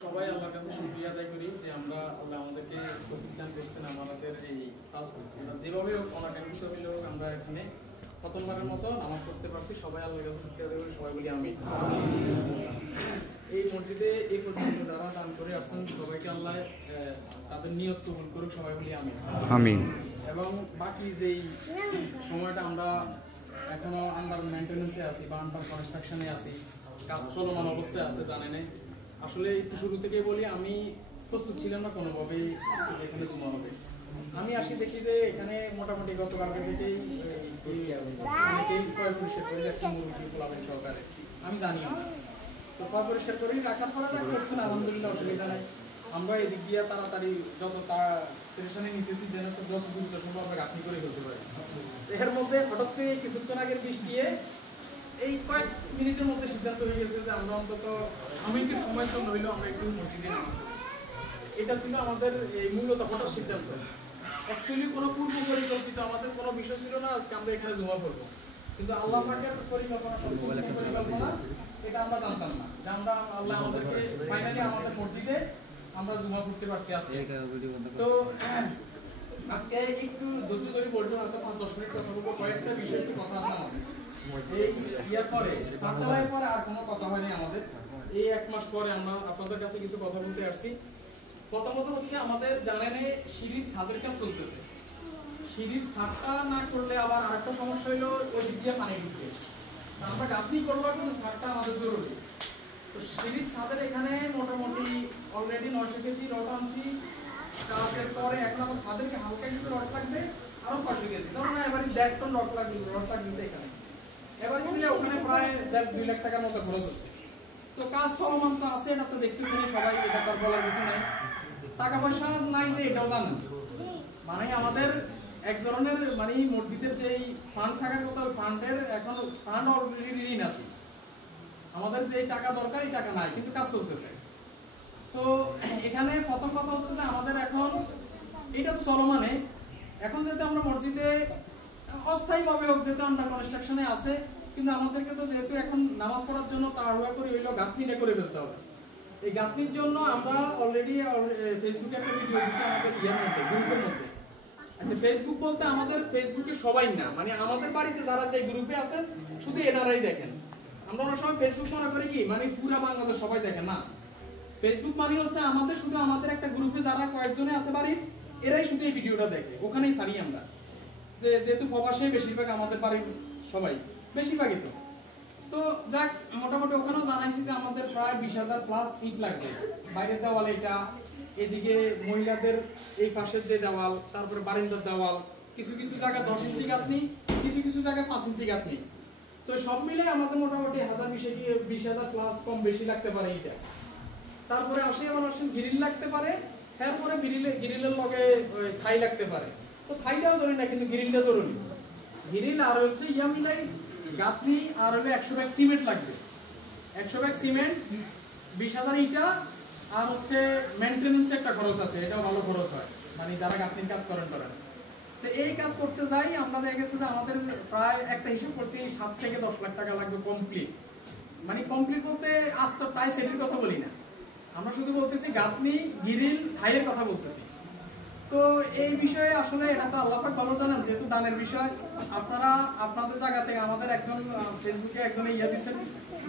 সবাই আল্লাহর কাছে শুকরিয়া আদায় করি যে আমরা আল্লাহ আমাদেরকে তৌফিক দান করছেন আমাদের এই ফার্স্ট যেভাবে অনাকাঙ্ক্ষিত হলেও আমরা এখানে প্রথমবারের মতো নামাজ পড়তে পারছি। সবাই আল্লাহর কাছে শুকরিয়া আদায় করি, সবাই বলি আমিন। এই মসজিদে এই পর্যন্ত যারা দান করে আসছেন সবাইকে আল্লাহ তাদের নিয়ত কবুল করুক, সবাই বলি আমিন আমিন। এবং বাকি যেই সময়টা আমরা এখনো আন্ডার মেইনটেনেন্সে আছি বা আন্ডার কনস্ট্রাকশনে আছি, কাজ চলমান অবস্থায় আছে, জানেন আসলে একটু শুরু থেকে বলি আমি প্রস্তুত ছিলাম না কোনোভাবেই এখানে জমা হবে। আমি আসি দেখি যে এখানে মোটামুটি গতকালকে থেকেই অনেকেই পয় পরিষ্কার করে যাচ্ছে মুরগি পোলাবেন সহকারে, আমি জানি না তো পয় পরিষ্কার করে রাখার পরে তা করছেন আলহামদুলিল্লাহ, অসুবিধা নাই। আমরা এদিক দিয়ে তাড়াতাড়ি যত পেরেশানি নিতেছি যেন তো যত দ্রুত সম্ভব আমরা গাঁথনি করে ফেলতে পারি। এর মধ্যে হঠাৎ করে কিছুক্ষণ আগের বৃষ্টি এই কয়েক মিনিটের মধ্যে সিদ্ধান্ত হয়ে গেছে যে আমরা অন্তত সাময়িকের সময় তো নইলেও আমরা একটু মসজিদে নামাজ পড়ব। এটা ছিল আমাদের এই মূলত হঠাৎ সিদ্ধান্ত। অ্যাকচুয়ালি কোনো পূর্ব পরিকল্পিত আমাদের কোনো বিষয় ছিল না আজকে আমরা এখানে জমা করবো, কিন্তু আল্লাহ পাকের পরিকল্পনা এটা আমরা জানতাম না যে আমরা আল্লাহ আমাদেরকে ফাইনালি আমাদের মসজিদে আমরা জমা করতে পারছি আজকে। তো আজকে একটু ধৈর্য ধরে বলবো, হয়তো 5-10 মিনিট কথা বলবো, কয়েকটা বিষয় একটু কথা আছে আমাদের ইয়ার পরে সাতটার পরে আর কোনো কথা হয়নি আমাদের। এই 1 মাস পরে আমরা আপনাদের কাছে কিছু কথা বলতে আসছি। প্রথমত হচ্ছে আমাদের জানেন সিঁড়ির ছাদের কাজ চলতেছে। সিঁড়ির ছাদটা না করলে আবার আরেকটা সমস্যা হইলো ওই দিক দিয়ে পানি ঢুকবে। আমরা গাঁথনি করবো কিন্তু ছাদটা আমাদের জরুরি। তো সিঁড়ির ছাদের এখানে মোটামুটি অলরেডি 900 কেজি রড আনছি। তারপরে এখন আমার ছাদেরকে হালকা কিছু রড লাগবে আরো 500 কেজি, ধরুন এবারে 1.5 টন রড লাগবে এখানে। এবার ওখানে প্রায় 1.5-2 লাখ টাকার মতো খরচ হচ্ছে। তো কাজ চলমান তো আছে, এটা তো দেখতেছেন সবাই, এটা তার বলার কিছু নাই। টাকা পয়সা নাই যে এটাও জানেন, মানে আমাদের এক ধরনের মানে মসজিদের যে ফান্ড থাকার কথা ফান্ডের এখন ফান্ড অলরেডি ঋণ আছে। আমাদের যে টাকা দরকার এই টাকা নাই, কিন্তু কাজ চলতেছে। তো এখানে প্রথম কথা হচ্ছে যে আমাদের এখন এটা তো চলমানে, এখন যেহেতু আমরা মসজিদে অস্থায়ীভাবে হোক যেহেতু আন্ডার কনস্ট্রাকশনে আছে, কিন্তু আমাদেরকে তো যেহেতু এখন নামাজ পড়ার জন্য তাড়াহুড়া করে হইলো গাঁথনিটা করে ফেলতে হবে। এই গাঁথনির জন্য আমরা অলরেডি ফেসবুকে একটা ভিডিও দিচ্ছি আমাদের ইয়ের মধ্যে, গ্রুপের মধ্যে। আচ্ছা, ফেসবুক বলতে আমাদের ফেসবুকে সবাই না, মানে আমাদের বাড়িতে যারা যে গ্রুপে আছেন শুধু এনারাই দেখেন। আমরা অনেক সময় ফেসবুক মনে করি কি মানে পুরো বাংলাদেশ সবাই দেখে না। ফেসবুক মানে হচ্ছে আমাদের শুধু আমাদের একটা গ্রুপে যারা কয়েকজনে আছে বাড়ির, এরাই শুধু এই ভিডিওটা দেখে, ওখানেই ছাড়ি আমরা। যেহেতু প্রবাসে বেশিরভাগ আমাদের বাড়ির সবাই বেশিরভাগই তো যাক, মোটামুটি ওখানেও জানাইছি যে আমাদের প্রায় 20,000 প্লাস ইট লাগবে। বাইরের দেওয়াল এটা, এদিকে মহিলাদের এই পাশের যে দেওয়াল, তারপরে বারান্দার দেওয়াল, কিছু কিছু জায়গায় 10 ইঞ্চি গাঁথনি, কিছু কিছু জায়গায় 5 ইঞ্চি গাঁথনি। তো সব মিলে আমাদের মোটামুটি 20,000 প্লাস কম বেশি লাগতে পারে এটা। তারপরে আসেন গ্রিল লাগতে পারে, এরপরে গ্রিলের লগে থাই লাগতে পারে। তো থাইটাও জরুরি না, কিন্তু গ্রিলটা জরুরি। গ্রিল আর হচ্ছে মিলাই গাঁথনি আর হলে 100 ব্যাগ সিমেন্ট লাগবে। 100 ব্যাগ সিমেন্ট, 20,000 ইটা, আর হচ্ছে মেইনটেনেন্সে একটা খরচ আছে, এটাও ভালো খরচ হয়, মানে যারা গাঁথনির কাজ করেন। তো এই কাজ করতে যাই আমরা দেখা গেছে যে আমাদের প্রায় একটা হিসাব করছি 7 থেকে 10 লাখ টাকা লাগবে কমপ্লিট। মানে কমপ্লিট বলতে আজ তো প্রায় সেটির কথা বলি না, আমরা শুধু বলতেছি গাঁথনি, গ্রিল, থাইয়ের কথা বলতেছি। তো এই বিষয়ে আসলে এটা তো আল্লাহ পাক ভালো জানেন, যেহেতু দানের বিষয়। আপনারা আপনাদের জায়গা থেকে আমাদের একজন ফেসবুকে একজনে দিচ্ছেন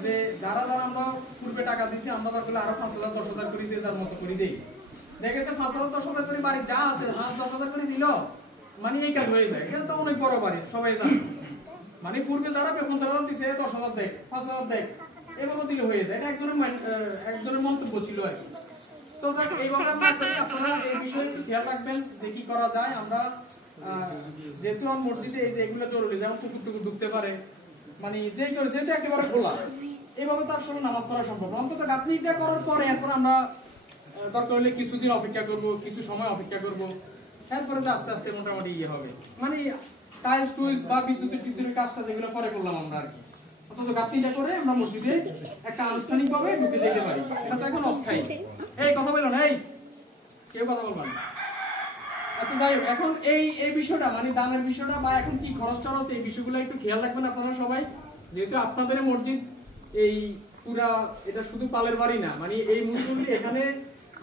যে যারা আমরা পূর্বে টাকা দিয়েছি আমরা তারপরে আরো 5,000-10,000 করে দিয়ে যার মতো করে দিই। দেখেছে 5,000-10,000 করে বাড়ি যা আছে 10,000 করে দিল মানে এই কাজ হয়ে যায়। এটা তো অনেক বড় বাড়ি, সবাই জানে। মানে পূর্বে যারা 50,000 দিছে 10,000 দেয়, 5,000 দেয়, এভাবে দিলে হয়ে যায়। এটা একজনের মন্তব্য ছিল আর কি। তো এইভাবে আপনারা এই বিষয়ে খেয়াল রাখবেন যে কি করা যায়। আমরা যেহেতু মসজিদে এই যে এগুলো জরুরি, যেমন কুকুর টুকুর ঢুকতে পারে, মানে যেহেতু একেবারে খোলা, এইভাবে তো আসলে নামাজ পড়া সম্ভব। অন্তত গাঁথনিটা করার পরে এরপর আমরা দরকার হলে কিছুদিন অপেক্ষা করব, কিছু সময় অপেক্ষা করব, এরপরে তো আস্তে আস্তে মোটামুটি ইয়ে হবে। মানে টাইলস টুইলস বা বিদ্যুতের কাজটা যেগুলো পরে করলাম আমরা আর কি, অন্তত গাঁথনিটা করে আমরা মসজিদে একটা আনুষ্ঠানিকভাবে ঢুকে যেতে পারি। এটা তো এখন অস্থায়ী। এই কথা বলবেন, এই কেউ কথা বলবেন। আচ্ছা যাই হোক, এখন এই বিষয়টা মানে দানের বিষয়টা বা এখন কি খরচ টরচ এই বিষয়গুলো একটু খেয়াল রাখবেন আপনারা সবাই। যেহেতু আপনাদের মসজিদ এই পুরা এটা শুধু পালের বাড়ি না, মানে এই মুসল্লি এখানে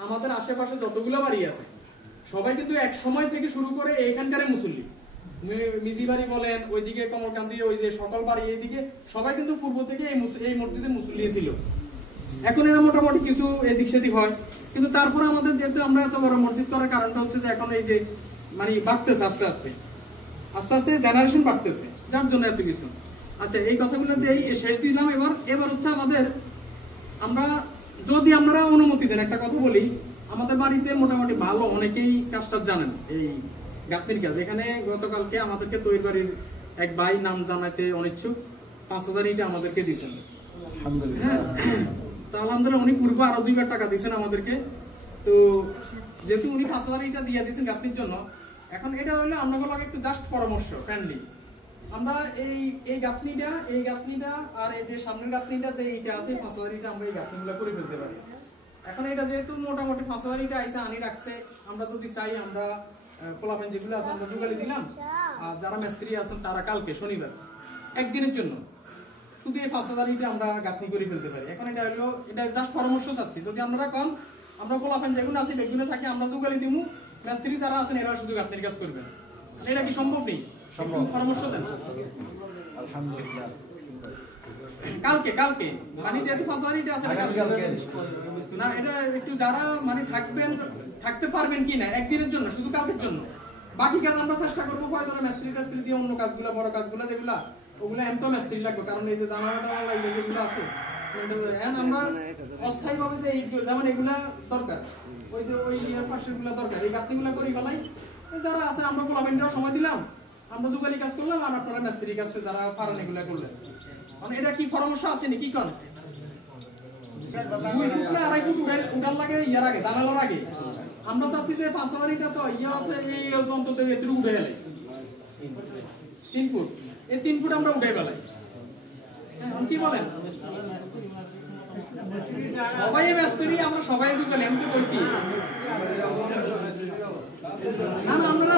আমাদের আশেপাশে যতগুলো বাড়ি আছে সবাই কিন্তু এক সময় থেকে শুরু করে এখানকার মুসল্লি, মিজি বাড়ি বলেন, ওইদিকে কমলকান্দি, ওই যে সকল বাড়ি, এইদিকে সবাই কিন্তু পূর্ব থেকে এই মসজিদে মুসল্লি ছিল। এখন এরা মোটামুটি কিছু এদিক সেদিক হয়, কিন্তু তারপরে আমাদের যেহেতু আমরা এত বড় মসজিদ করার কারণটা হচ্ছে যে এখন এই যে মানে বাড়তেছে আস্তে আস্তে আস্তে আস্তে জেনারেশন বাড়তেছে, যার জন্য এত কিছু। আচ্ছা, এই কথাগুলো দিয়েই শেষ দিলাম। এবার হচ্ছে আমাদের, আমরা যদি আপনারা অনুমতি দেন একটা কথা বলি, আমাদের বাড়িতে মোটামুটি ভালো অনেকেই কাজটা জানেন, এই গাঁথনির কাজ। এখানে গতকালকে আমাদেরকে তৈরি বাড়ির এক ভাই নাম জানাইতে অনিচ্ছুক 5,000 ইটা আমাদেরকে দিয়েছেন। হ্যাঁ, তো আলহামদুলিল্লাহ উনি পূর্বে আরো 2 বার টাকা দিয়েছেন আমাদেরকে। তো যেহেতু উনি 5,000 ইটা দিয়ে দিয়েছেন গাঁথনির জন্য, এখন এটা হলো আপনাদের একটু জাস্ট পরামর্শ ফ্রেন্ডলি। আমরা এই গাঁথনিটা আর এই যে সামনের গাঁথনিটা যে ইটা আছে 5,000 ইটা আমরা এই গাঁথনিগুলো করে ফেলতে পারি। এখন এটা যেহেতু মোটামুটি 5,000 ইটা আইসা আনি রাখছে, আমরা যদি চাই আমরা পোলাপেন যেগুলো আছে আমরা জোগালি দিলাম, আর যারা মিস্ত্রি আছেন তারা কালকে শনিবার একদিনের জন্য শুধু এই 5,000 ইটা আমরা গাঁথনি করে ফেলতে পারি। এখন এটা জাস্ট পরামর্শ চাচ্ছি, যদি আপনারা কন আমরা পোলাপেন যেগুলো আছে বেগুনে থাকে আমরা জোগালি দিমু, মিস্ত্রি যারা আছেন এরা শুধু গাঁথনির কাজ করবেন। এটা কি সম্ভব নেই? সম্ভব, পরামর্শ দেন। আলহামদুলিল্লাহ কালকে মানে যেহেতু 5,000 ইটা আছে না, এটা একটু যারা মানে থাকতে পারবেন কিনা একদিনের জন্য, শুধু কালকের জন্য। বাকি কাজ আমরা চেষ্টা করবো প্রয়োজনে মিস্ত্রি দিয়ে অন্য কাজগুলো, বড় কাজগুলো যেগুলা ওগুলো এমতো মিস্ত্রি লাগবে, কারণ এই যে জানালাটা যেগুলো আছে আমরা অস্থায়ী ভাবে যে যেমন এগুলা দরকার, ওই যে ওই পাশের গুলা দরকার, এই গাঁথনিগুলা করি গলাই যারা আছে আমরা পোলাপেনটাও সময় দিলাম, আমরা যুগালি কাজ করলাম, আর আপনারা মিস্ত্রি কাজ যারা পারেন এগুলা করলেন। মানে এটা কি পরামর্শ আছে নাকি? কোন 2 ফুট না 2.5 ফুট উড়ান লাগে ইয়ার আগে, জানালার আগে। আমরা চাচ্ছি যে 5,000 ইটা তো ইয়া আছে, এই অন্তত এতটুকু উঠে গেলে 3 ফুট, এই 3 ফুট আমরা উঠে ফেলাই। কি বলেন? সবাই মিস্ত্রি, আমরা সবাই যুগালি, আমি তো কইছি না আমরা